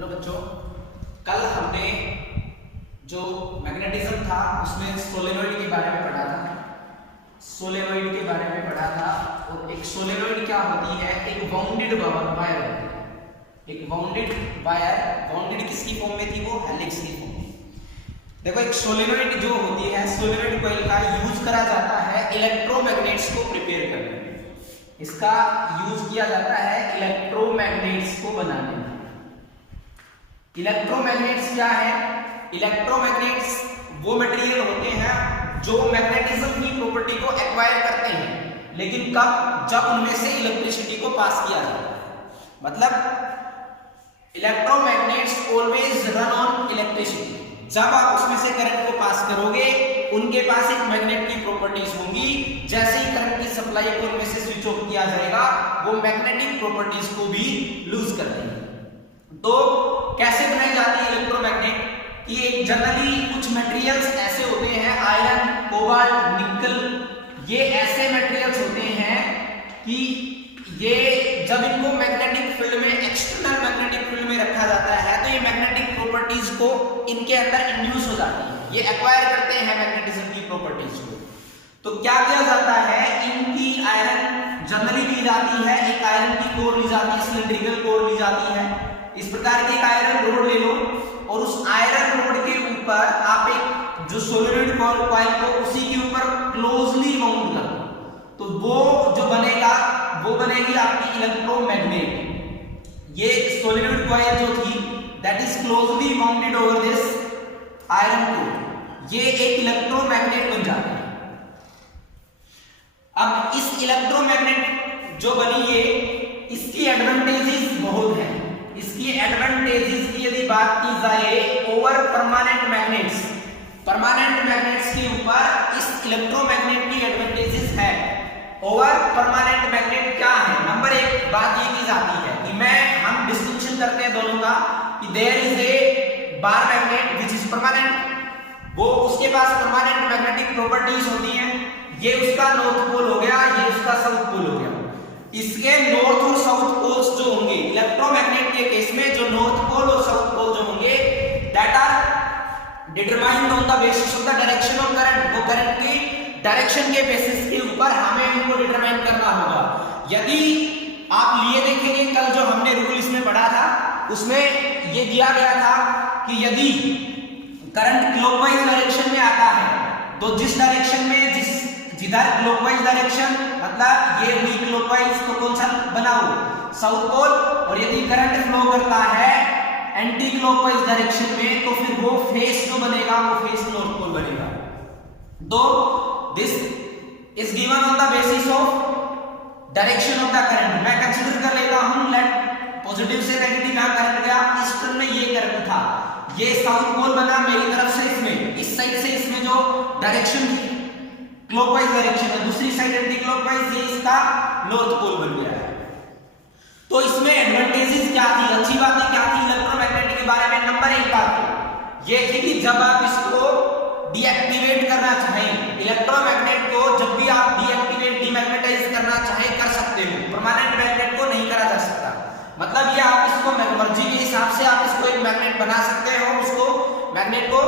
Hello बच्चों, कल हमने जो मैग्नेटिज्म था उसमें सोलेनोइड के बारे में पढ़ा था। सोलेनोइड के बारे में पढ़ा था। और एक सोलेनोइड क्या होती है? एक वाउंडेड वायर होती है। एक वाउंडेड वायर, वाउंडेड किसकी फॉर्म में थी? वो हेलिक्स की फॉर्म में। देखो, एक सोलेनोइड जो होती है, सोलेनोइड कॉइल का यूज करा जाता है इलेक्ट्रोमैग्नेट्स को प्रिपेयर करने में। इसका यूज किया जाता है इलेक्ट्रोमैग्नेट्स को बनाने में। इलेक्ट्रोमैग्नेट्स क्या है? इलेक्ट्रोमैग्नेट्स वो मटेरियल होते हैं जो मैग्नेटिज्म की प्रॉपर्टी को एक्वायर करते हैं, लेकिन कब? जब उनमें से इलेक्ट्रिसिटी को पास किया जाता है। मतलब electromagnets always run on electricity. जब आप उसमें से करंट को पास करोगे, उनके पास एक मैग्नेट की प्रॉपर्टीज होंगी। जैसे ही करंट की सप्लाई को उनमें से स्विच ऑफ किया जाएगा, वो मैग्नेटिक प्रॉपर्टीज को भी लूज कर देंगे। तो कैसे बनाई जाती है इलेक्ट्रोमैग्नेट? कि एक जनरली कुछ मटेरियल्स ऐसे होते हैं, आयरन, कोबाल्ट, निकल, ये ऐसे मटेरियल्स होते हैं कि ये जब इनको मैग्नेटिक फील्ड में, एक्सटर्नल मैग्नेटिक फील्ड में रखा जाता है, तो ये मैग्नेटिक प्रॉपर्टीज को इनके अंदर इंड्यूस हो जाती है। ये एक्वायर करते हैं मैग्नेटिज्म की प्रॉपर्टीज को। तो क्या किया जाता है? इनकी आयरन जनरली ली जाती है, एक आयरन की कोर ली जाती है, सिलिंड्रिकल कोर ली जाती है। इस प्रकार की एक आयरन रोड ले लो और उस आयरन रोड के ऊपर आप एक जो सोलेनोइड कॉइल को उसी के ऊपर क्लोजली माउंट कर दो, तो वो जो बनेगा वो बनेगी आपकी इलेक्ट्रोमैग्नेट। ये सोलेनोइड कॉइल जो थी, that is closely mounted over this iron core, ये एक इलेक्ट्रोमैग्नेट बन जाती है। अब इस इलेक्ट्रोमैग्नेट जो बनी है, इसकी एडवांटेजेस बहुत है। इसकी एडवांटेजेस की यदि बात की जाए over permanent magnets, permanent magnets के ऊपर इस इलेक्ट्रोमैग्नेट की एडवांटेजेस है। ओवर परमानेंट मैग्नेट क्या है? नंबर एक बात ये की जाती है कि हम डिस्टिंक्शन करते हैं दोनों का, कि there is a bar magnet which is permanent, वो उसके पास परमानेंट मैग्नेटिक प्रॉपर्टीज होती हैं। ये उसका नॉर्थ पोल हो गया, ये उसका साउथ पोल हो गया। इसके नॉर्थ और साउथ पोल्स जो होंगे इलेक्ट्रोमैग्नेट के केस में, जो नॉर्थ पोल और साउथ पोल जो होंगे, that are determined on the basis of the direction of current. वो करंट की डायरेक्शन के बेसिस के ऊपर हमें इनको डिटरमाइन करना होगा। यदि आप लिए देखेंगे, कल जो हमने रूल इसमें पढ़ा था, उसमें ये दिया गया था कि यदि करंट क्लॉकवाइज डायरेक्शन में आता है, तो जिस डायरेक्शन में जिधर क्लॉकवाइज डायरेक्शन, मतलब ये हुई क्लॉकवाइज, तो कौन सा बनाओ? South pole. और यदि करंट फ्लो करता है एंटी क्लॉकवाइज डायरेक्शन में, तो फिर वो फेस जो बनेगा वो फेस नॉर्थ पोल बनेगा। तो this is given on the basis of direction of the current. मैं कंसीडर कर लेता हूं, लेट पॉजिटिव से नेगेटिव यहां करंट गया, इस टर्न में ये करंट था, ये साउथ पोल बना मेरी तरफ से, इसमें इस साइड से इसमें जो डायरेक्शन थी क्लॉकवाइज डायरेक्शन है, दूसरी साइड एंटी क्लॉकवाइज, ये इसका नॉर्थ पोल बन गया है। तो इसमें एडवांटेजेस क्या थी, अच्छी बातें क्या थी इलेक्ट्रोमैग्नेट के बारे में? नंबर एक बात ये थी कि जब आप इसको डीएक्टिवेट करना चाहें, इलेक्ट्रोमैग्नेट को जब भी आप डीएक्टिवेट, डीमैग्नेटाइज करना चाहें, कर सकते हो। परमानेंट मैग्नेट को नहीं करा जा सकता। मतलब ये आप इसको मर्जी के हिसाब से आप इसको एक मैग्नेट बना सकते हो, उसको मैग्नेट को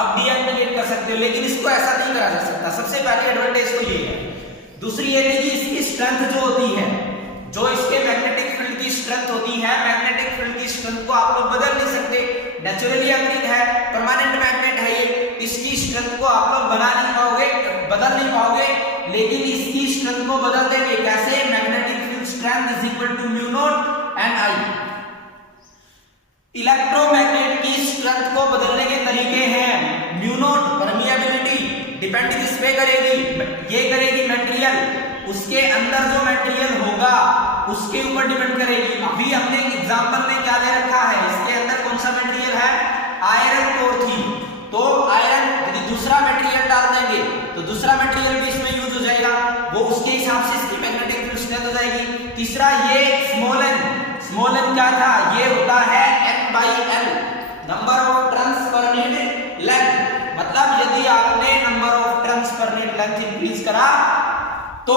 आप डीएक्टिवेट कर सकते हो, लेकिन इसको ऐसा नहीं करा जा सकता। सबसे पहली एडवांटेज तो ये है। दूसरी ये थी कि इसकी स्ट्रेंथ जो होती है, जो इसके मैग्नेटिक फील्ड की स्ट्रेंथ होती है, मैग्नेटिक फील्ड की स्ट्रेंथ को आप लोग बदल नहीं सकते, नेचुरली अग्रीड है, परमानेंट मैग्नेट है ये, इसकी स्ट्रेंथ को आप लोग बना नहीं पाओगे, बदल नहीं पाओगे। लेकिन इसकी स्ट्रेंथ को बदल देंगे कैसे? Magnetic field strength is equal to mu naught and I. Electromagnet की स्ट्रेंथ को बदलने के तरीके हैं। म्यू नॉट परमिएबिलिटी डिपेंड किस पे करेगी? ये करेगी मटेरियल, उसके अंदर जो मटेरियल होगा उसके ऊपर डिपेंड करेगी। अभी हमने एग्जांपल में क्या दे रखा है, इसके अंदर कौन सा मटेरियल है? आयरन कोर थी, तो आयरन यदि दूसरा मटेरियल डाल देंगे तो दूसरा मटेरियल भी इसमें यूज हो जाएगा, वो उसके हिसाब से इसकी मैग्नेटिक फील्ड स्ट्रेंथ हो जाएगी। तीसरा ये स्मॉल एन क्या था? ये होता है N/L, number of turns per unit length. मतलब यदि आपने number of turns per unit length increase करा, तो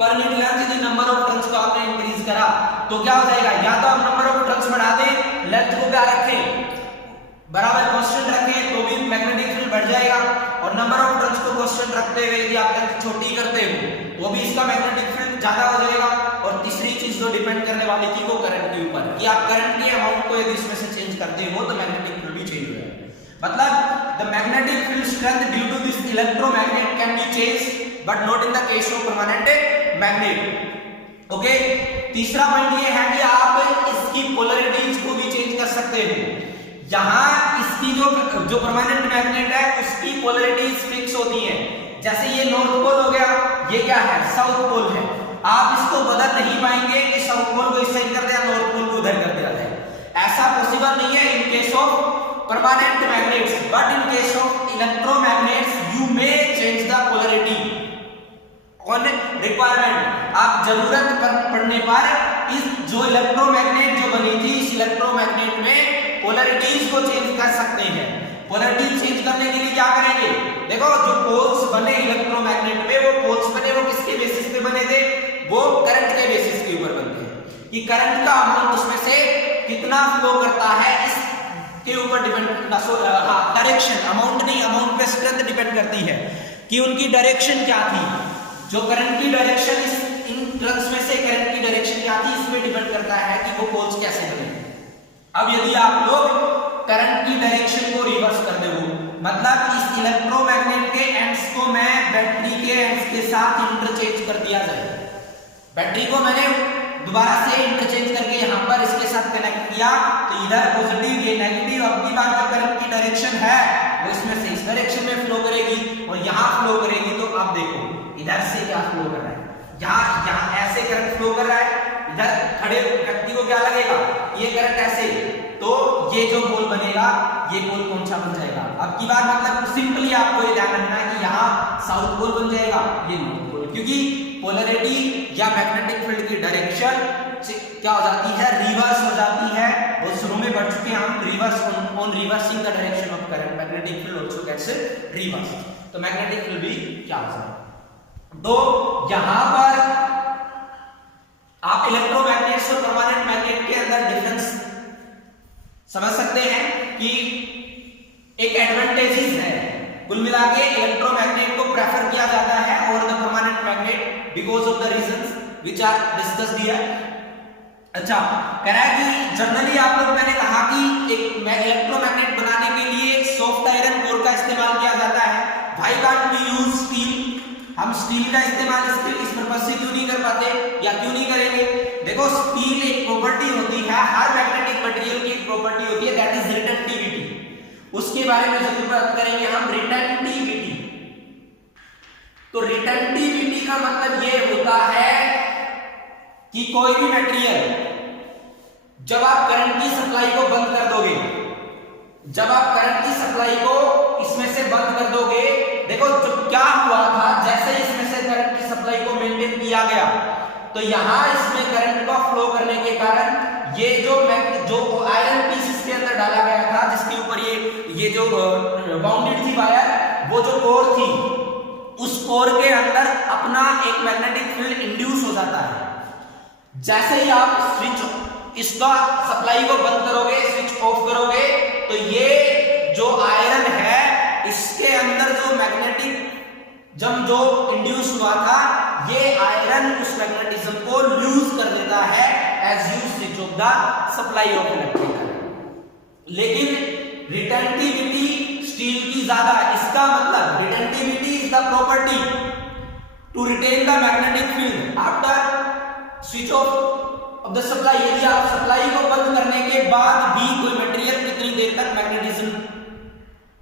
पर यूनिट लेंथ यदि नंबर ऑफ टर्न्स को आपने इंक्रीज करा तो क्या हो जाएगा, या तो आप नंबर ऑफ टर्न्स बढ़ा दें, लेंथ को क्या रखें बराबर कांस्टेंट रखें तो भी मैग्नेटिक फील्ड बढ़ जाएगा, और नंबर ऑफ टर्न्स को कांस्टेंट रखते हुए यदि आप लेंथ छोटी करते हो तो भी इसका मैग्नेटिक फील्ड ज्यादा हो जाएगा। और तीसरी चीज जो डिपेंड करने वाली थी वो करंट के ऊपर, कि आप करंट के अमाउंट को यदि इसमें से चेंज करते हो तो मैग्नेटिक फील्ड भी चेंज हो जाएगा। मतलब the magnetic field strength due to this electromagnet can be changed but not in the case of permanent magnet. Okay, तीसरा पॉइंट ये है कि आप इसकी पोलैरिटीज को भी चेंज कर सकते हो। यहां इसकी जो परमानेंट मैग्नेट है उसकी पोलैरिटीज फिक्स होती है, जैसे ये नॉर्थ पोल हो गया, ये क्या है साउथ पोल है, आप इसको बदल नहीं पाएंगे कि साउथ पोल को इस साइड कर दिया नॉर्थ पोल को उधर कर दिया जाए, ऐसा पॉसिबल नहीं है in case of permanent magnets, but in case of electromagnets you may change the polarity on requirement. आप जरूरत पड़ने पर इस जो इलेक्ट्रोमैग्नेट जो बनी थी इस इलेक्ट्रोमैग्नेट में पोलैरिटीज को चेंज कर सकते हैं। पोलैरिटी चेंज करने के लिए क्या करेंगे, देखो जो पोल्स बने इलेक्ट्रोमैग्नेट में वो पोल्स बने वो किसके बेसिस पे बने थे, वो करंट के बेसिस के ऊपर बनते हैं, कि करंट का अमाउंट उसमें से कितना फ्लो करता है इस के ऊपर डिपेंड करता है। डायरेक्शन अमाउंट नहीं, अमाउंट पे स्ट्रेंथ डिपेंड करती है कि उनकी डायरेक्शन क्या थी, जो करंट की डायरेक्शन इन ट्रक्स में से करंट की डायरेक्शन क्या थी इसमें डिपेंड करता है कि वो पोल्स कैसे बने। अब यदि आप लोग करंट की डायरेक्शन को रिवर्स कर दो, मतलब इस इलेक्ट्रोमैग्नेट के एंड्स को मैं बैटरी के एंड्स के साथ इंटरचेंज कर दिया जाए, बैटरी को मैंने दोबारा से इंटरचेंज करके यहां पर इसके साथ कनेक्ट किया तो इधर पॉजिटिव ये नेगेटिव, अब की बात जो करंट की डायरेक्शन है वो इसमें से इस डायरेक्शन में फ्लो करेगी और यहां फ्लो करेगी। तो अब देखो इधर से क्या फ्लो कर रहा है, यहां ऐसे करंट फ्लो कर रहा है, इधर खड़े व्यक्ति को क्या लगेगा ये करंट ऐसे, तो ये जो पोल बनेगा ये पोल कौन सा बन जाएगा। अब की बात मतलब सिंपली आपको ये ध्यान रखना है कि यहाँ साउथ पोल बन जाएगा ये नॉर्थ पोल, क्योंकि पोलैरिटी या मैग्नेटिक फील्ड की डायरेक्शन क्या हो जाती है रिवर्स हो जाती है। वो शुरू में बढ़ चुके हैं हम reverse on reversing the direction of current magnetic field also gets reverse, तो मैग्नेटिक फील्ड भी क्या हो जाएगा। तो यहां पर आप इलेक्ट्रोमैग्नेट्स और परमानेंट मैग्नेट के अंदर डिफरेंस समझ सकते हैं कि एक एडवांटेजेस है, कुल मिला के इलेक्ट्रोमैग्नेट को प्रेफर किया जाता है और the permanent magnet because of the reasons which are discussed here. अच्छा कह रहा है कि जनरली आप लोग मैंने कहा कि एक इलेक्ट्रोमैग्नेट बनाने के लिए सॉफ्ट आयरन कोर का इस्तेमाल किया जाता है, why can't we use steel, हम स्टील का इस्तेमाल इस पर्पस से क्यों नहीं कर पाते या क्यों नहीं करेंगे। देखो स्टील एक प्रॉपर्टी होती है, हर मैग्नेटिक मटेरियल की एक प्रॉपर्टी होती है दैट इज रिटेंटिविटी, उसके बारे में जरूर बात करेंगे हम रिटेंटिविटी। तो रिटेंटिविटी का मतलब ये होता है कि कोई भी मटेरियल जब आप करंट की सप्लाई को बंद कर दोगे, जब आप करंट की सप्लाई को इसमें से बंद कर दोगे, देखो जो क्या हुआ था जैसे इसमें से करंट की सप्लाई को मेंटेन किया गया तो यहां इसमें करंट का फ्लो करने के कारण ये जो आयरन पीस इसके अंदर डाला गया था जिसके ऊपर ये जो बाउंडेड थी वायर, वो जो कोर थी उस कोर के अंदर अपना एक मैग्नेटिक फील्ड इंड्यूस हो जाता है। जैसे ही आप स्विच इसका सप्लाई को बंद करोगे, स्विच ऑफ करोगे, तो ये जो आयरन है इसके अंदर जो मैग्नेटिक जब जो इंड्यूस हुआ था ये आयरन उस मैग्नेटिज्म को लूज कर देता है as you switch off the supply of electric current. लेकिन रिटेंटिविटी स्टील की ज्यादा, इसका मतलब retentivity is the property to retain the magnetic field after switch off the supply. यदि आप सप्लाई को बंद करने के बाद भी कोई मटेरियल कितनी देर तक मैग्नेटिज्म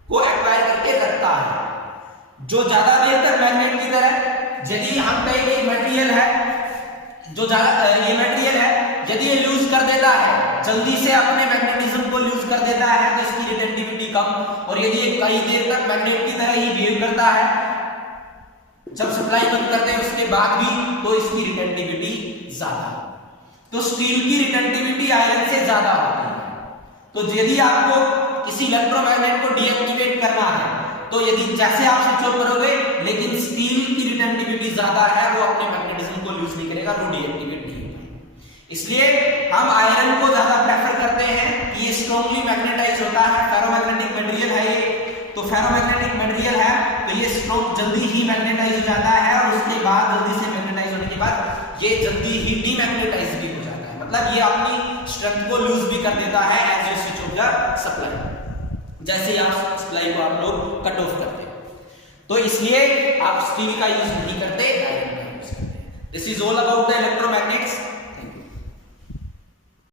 को एक्वायर करके रखता है, जो ज्यादा देर तक मैग्नेट की तरह, यदि हम कहेंगे मटेरियल है जो ये मटेरियल है यदि ये लूज कर देता है, जल्दी से अपने मैग्नेटिज्म को लूज कर देता है तो इसकी रिटेंटिविटी कम, और यदि ये कई देर तक मैग्नेट की तरह ही बिहेव करता है जब सप्लाई बंद करते हैं उसके बाद भी, तो इसकी रिटेंटिविटी ज्यादा। तो स्टील की रिटेंटिविटी आयरन से ज्यादा होती है। तो यदि आपको किसी इलेक्ट्रोमैग्नेट को डीएक्टिवेट करना है तो यदि जैसे आप स्विच ऑफ करोगे लेकिन स्टील की रिटेंटिविटी ज्यादा है, वो अपने मैग्नेटिज्म को मिलेगा, रो डीएक्टिवेट नहीं होगा। इसलिए हम आयरन को ज्यादा प्रेफर करते हैं कि ये स्ट्रांगली मैग्नेटाइज होता है, फेरोमैग्नेटिक मटेरियल है ये, तो फेरोमैग्नेटिक मटेरियल है तो ये स्ट्रांग जल्दी ही मैग्नेटाइज हो जाता है और उसके बाद जल्दी से मैग्नेटाइज होने के बाद ये जल्दी ही डीमैग्नेटाइज भी हो जाता है, मतलब ये अपनी स्ट्रेंथ को लूज भी कर देता है as you switch off the supply, जैसे आप सप्लाई को आप लोग कट ऑफ करते हैं। तो इसलिए आप स्टील का यूज नहीं करते, आयरन का यूज करते हैं। This is all about the electromagnets.